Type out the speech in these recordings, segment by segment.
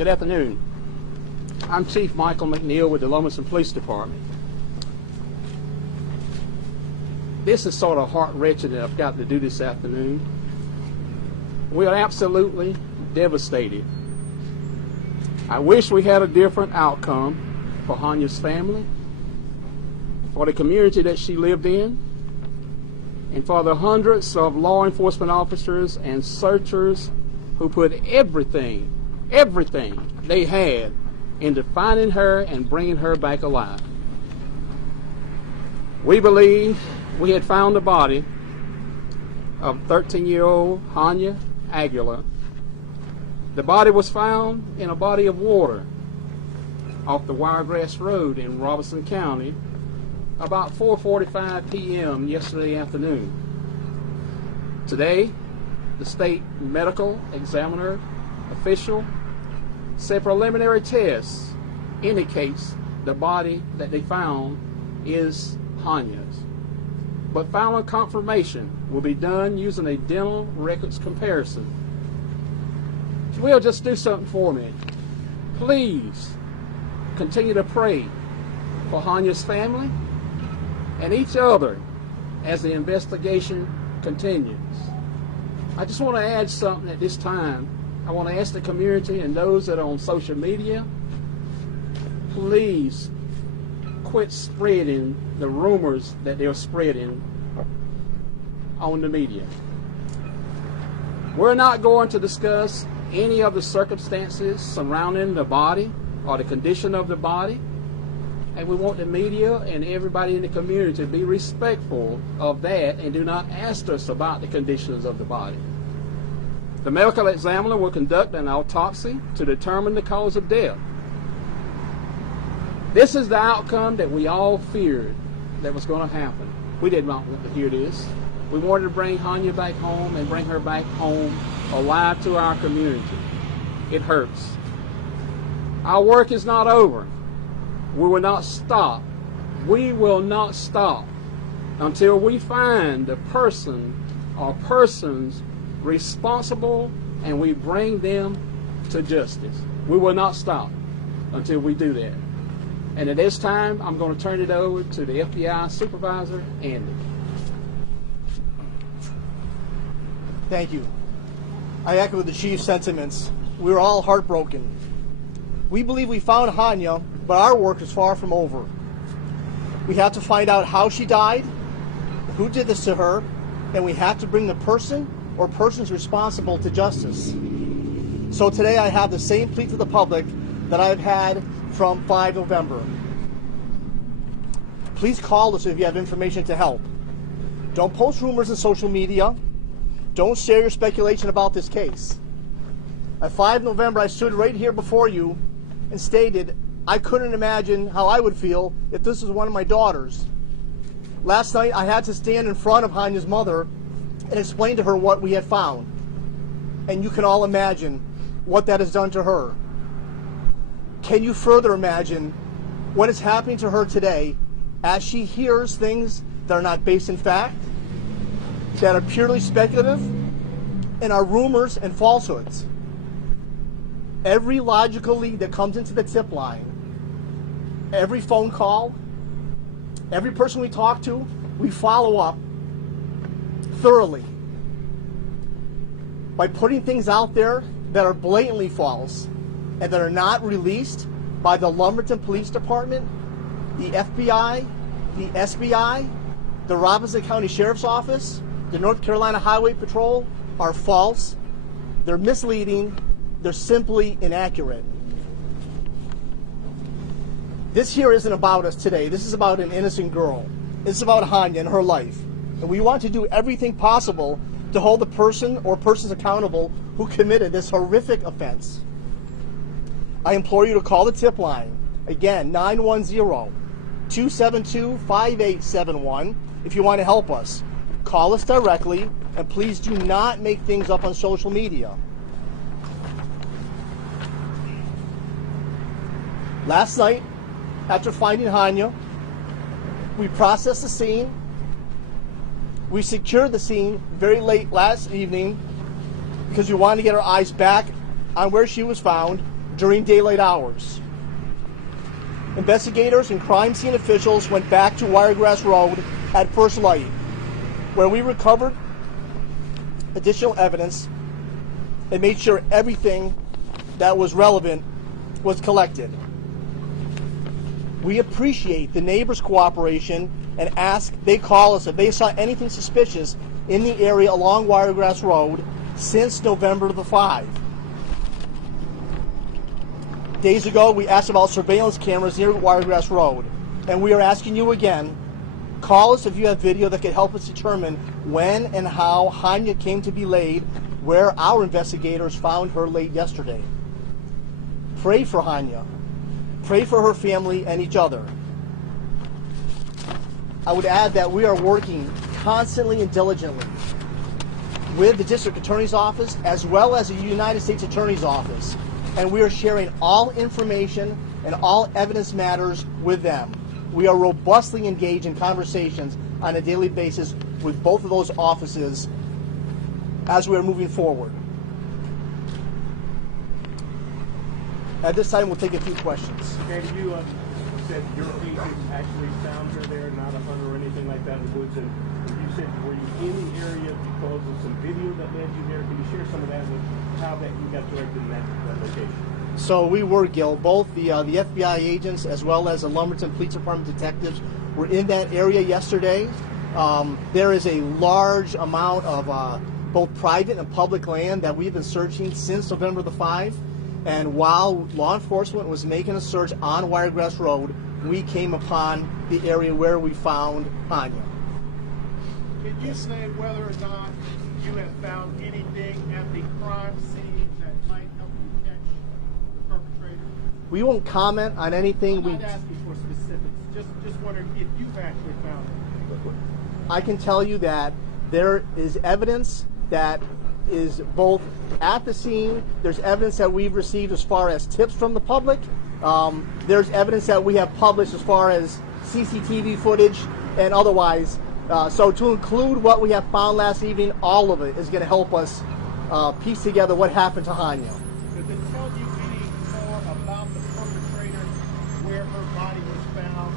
Good afternoon. I'm Chief Michael McNeil with the Lumberton Police Department. This is sort of heart-wrenching that I've got to do this afternoon. We are absolutely devastated. I wish we had a different outcome for Hania's family, for the community that she lived in, and for the hundreds of law enforcement officers and searchers who put everything they had into finding her and bringing her back alive. We believe we had found the body of 13-year-old Hania Aguilar. The body was found in a body of water off the Wiregrass Road in Robeson County about 4:45 p.m. yesterday afternoon. Today, the state medical examiner official said preliminary tests indicates the body that they found is Hania's. But final confirmation will be done using a dental records comparison. Will, just do something for me. Please continue to pray for Hania's family and each other as the investigation continues. I just want to add something at this time. I want to ask the community and those that are on social media, please quit spreading the rumors that they're spreading on the media. We're not going to discuss any of the circumstances surrounding the body or the condition of the body, and we want the media and everybody in the community to be respectful of that and do not ask us about the conditions of the body. The medical examiner will conduct an autopsy to determine the cause of death. This is the outcome that we all feared that was going to happen. We did not want to hear this. We wanted to bring Hania back home and bring her back home alive to our community. It hurts. Our work is not over. We will not stop. We will not stop until we find the person or persons responsible and we bring them to justice. We will not stop until we do that. And at this time, I'm going to turn it over to the FBI supervisor, Andy. Thank you. I echo the chief's sentiments. We were all heartbroken. We believe we found Hania, but our work is far from over. We have to find out how she died, who did this to her, and we have to bring the person or persons responsible to justice. So today I have the same plea to the public that I've had from 5 November. Please call us if you have information to help. Don't post rumors on social media. Don't share your speculation about this case. At 5 November, I stood right here before you and stated I couldn't imagine how I would feel if this was one of my daughters. Last night, I had to stand in front of Hania's mother and explain to her what we had found. And you can all imagine what that has done to her. Can you further imagine what is happening to her today as she hears things that are not based in fact, that are purely speculative, and are rumors and falsehoods? Every logical lead that comes into the tip line, every phone call, every person we talk to, we follow up thoroughly by putting things out there that are blatantly false and that are not released by the Lumberton Police Department, the FBI, the SBI, the Robeson County Sheriff's Office, the North Carolina Highway Patrol, are false. They're misleading. They're simply inaccurate. This here isn't about us today. This is about an innocent girl. It's about Hania and her life. And we want to do everything possible to hold the person or persons accountable who committed this horrific offense. I implore you to call the tip line. Again, 910-272-5871 if you want to help us. Call us directly, and please do not make things up on social media. Last night, after finding Hania, we processed the scene. We secured the scene very late last evening because we wanted to get our eyes back on where she was found during daylight hours. Investigators and crime scene officials went back to Wiregrass Road at first light, where we recovered additional evidence and made sure everything that was relevant was collected. We appreciate the neighbors' cooperation and ask they call us if they saw anything suspicious in the area along Wiregrass Road since November the 5. Days ago, we asked about surveillance cameras near Wiregrass Road, and we are asking you again, call us if you have video that could help us determine when and how Hania came to be laid where our investigators found her late yesterday. Pray for Hania. Pray for her family and each other. I would add that we are working constantly and diligently with the District Attorney's Office as well as the United States Attorney's Office, and we are sharing all information and all evidence matters with them. We are robustly engaged in conversations on a daily basis with both of those offices as we are moving forward. At this time, we'll take a few questions. Okay, you said your agent actually found her there, not a hunter or anything like that in the woods, and you said, were you in the area because of some video that led you there? Can you share some of that with how that you got directed in that location? So we were, Gil, both the FBI agents as well as the Lumberton Police Department detectives were in that area yesterday. There is a large amount of both private and public land that we've been searching since November the 5. And while law enforcement was making a search on Wiregrass Road, we came upon the area where we found Hania. Can you say whether or not you have found anything at the crime scene that might help you catch the perpetrator? We won't comment on anything. I'm not asking for specifics. Just wondering if you've actually found it. I can tell you that there is evidence that is both at the scene. There's evidence that we've received as far as tips from the public. There's evidence that we have published as far as CCTV footage and otherwise. So to include what we have found last evening, all of it is going to help us piece together what happened to Hania. Does it tell you any more about the perpetrator, where her body was found,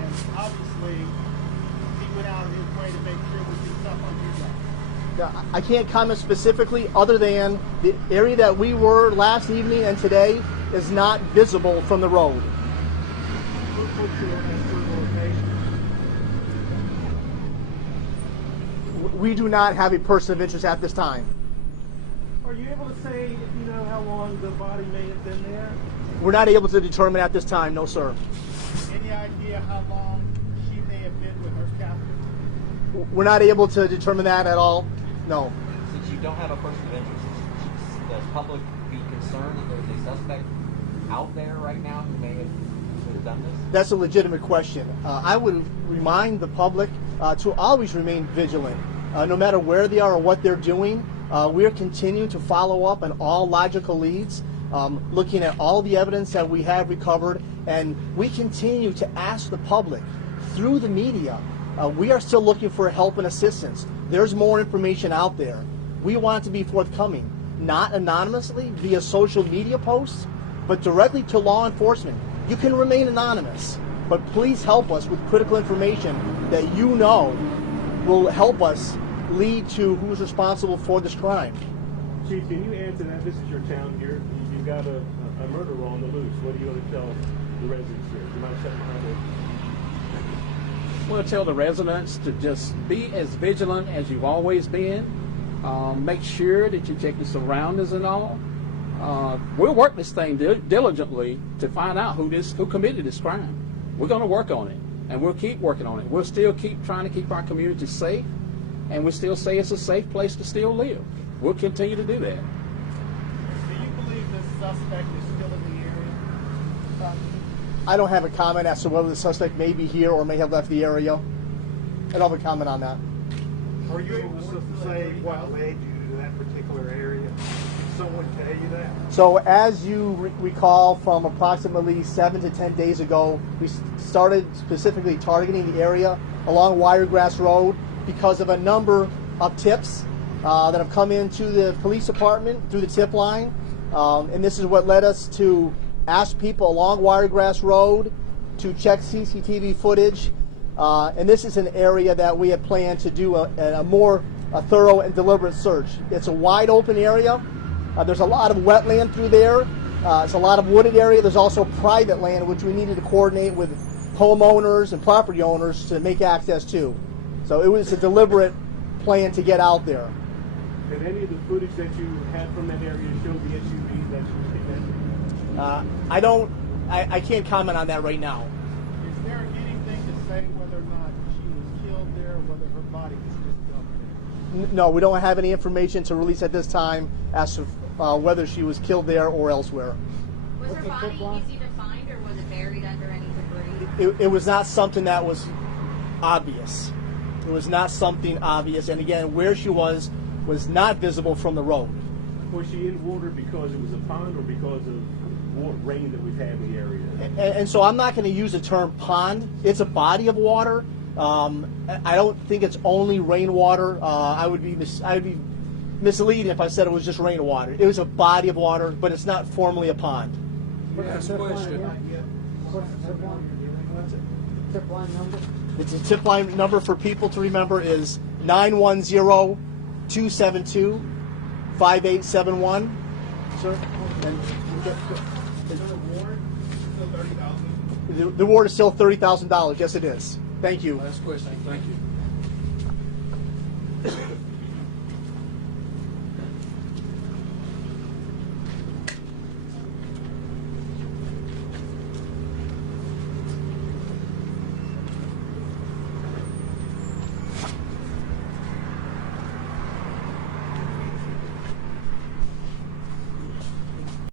and obviously he went out of his way to make sure it would be tough on you guys? I can't comment specifically other than the area that we were last evening and today is not visible from the road. We do not have a person of interest at this time. Are you able to say if you know how long the body may have been there? We're not able to determine at this time, no sir. Any idea how long she may have been with her captor? We're not able to determine that at all, no. Since you don't have a person of interest, does public be concerned that there's a suspect out there right now who may have done this? That's a legitimate question. I would remind the public to always remain vigilant. No matter where they are or what they're doing, we are continuing to follow up on all logical leads, looking at all the evidence that we have recovered, and we continue to ask the public through the media. We are still looking for help and assistance. There's more information out there. We want it to be forthcoming, not anonymously via social media posts, but directly to law enforcement. You can remain anonymous, but please help us with critical information that you know will help us lead to who's responsible for this crime. Chief, can you add to that? This is your town here. You've got a murderer on the loose. What are you going to tell the residents here? You mind stepping behind it? We'll tell the residents to just be as vigilant as you've always been. Make sure that you check your surroundings and all. We'll work this thing diligently to find out who committed this crime. We're going to work on it, and we'll keep working on it. We'll still keep trying to keep our community safe, and we'll still say it's a safe place to still live. We'll continue to do that. Do you believe this suspect is still in the area? I don't have a comment as to whether the suspect may be here or may have left the area. I don't have a comment on that. Are you able to say what led you to that particular area? Did someone tell you that? So as you recall from approximately 7 to 10 days ago, we started specifically targeting the area along Wiregrass Road because of a number of tips that have come into the police department through the tip line. And this is what led us to ask people along Wiregrass Road to check CCTV footage. And this is an area that we had planned to do a more thorough and deliberate search. It's a wide open area. There's a lot of wetland through there. It's a lot of wooded area. There's also private land, which we needed to coordinate with homeowners and property owners to make access to. So it was a deliberate plan to get out there. Did any of the footage that you had from that area show the SUV that you were kidnapped? I can't comment on that right now. Is there anything to say whether or not she was killed there, whether her body was just dumped there? No, we don't have any information to release at this time as to whether she was killed there or elsewhere. Was her body easy to find, or was it buried under any debris? It was not something that was obvious. It was not something obvious. And again, where she was not visible from the road. Was she in water because it was a pond or because of rain that we've had in the area? And so I'm not going to use the term pond. It's a body of water. I don't think it's only rainwater. I would be misleading if I said it was just rainwater. It was a body of water, but it's not formally a pond. Last question. What's the tip line number? The tip line number for people to remember is 910-272-5871. Sir? And the reward is still $30,000. Yes, it is. Thank you. Last question. Thank you.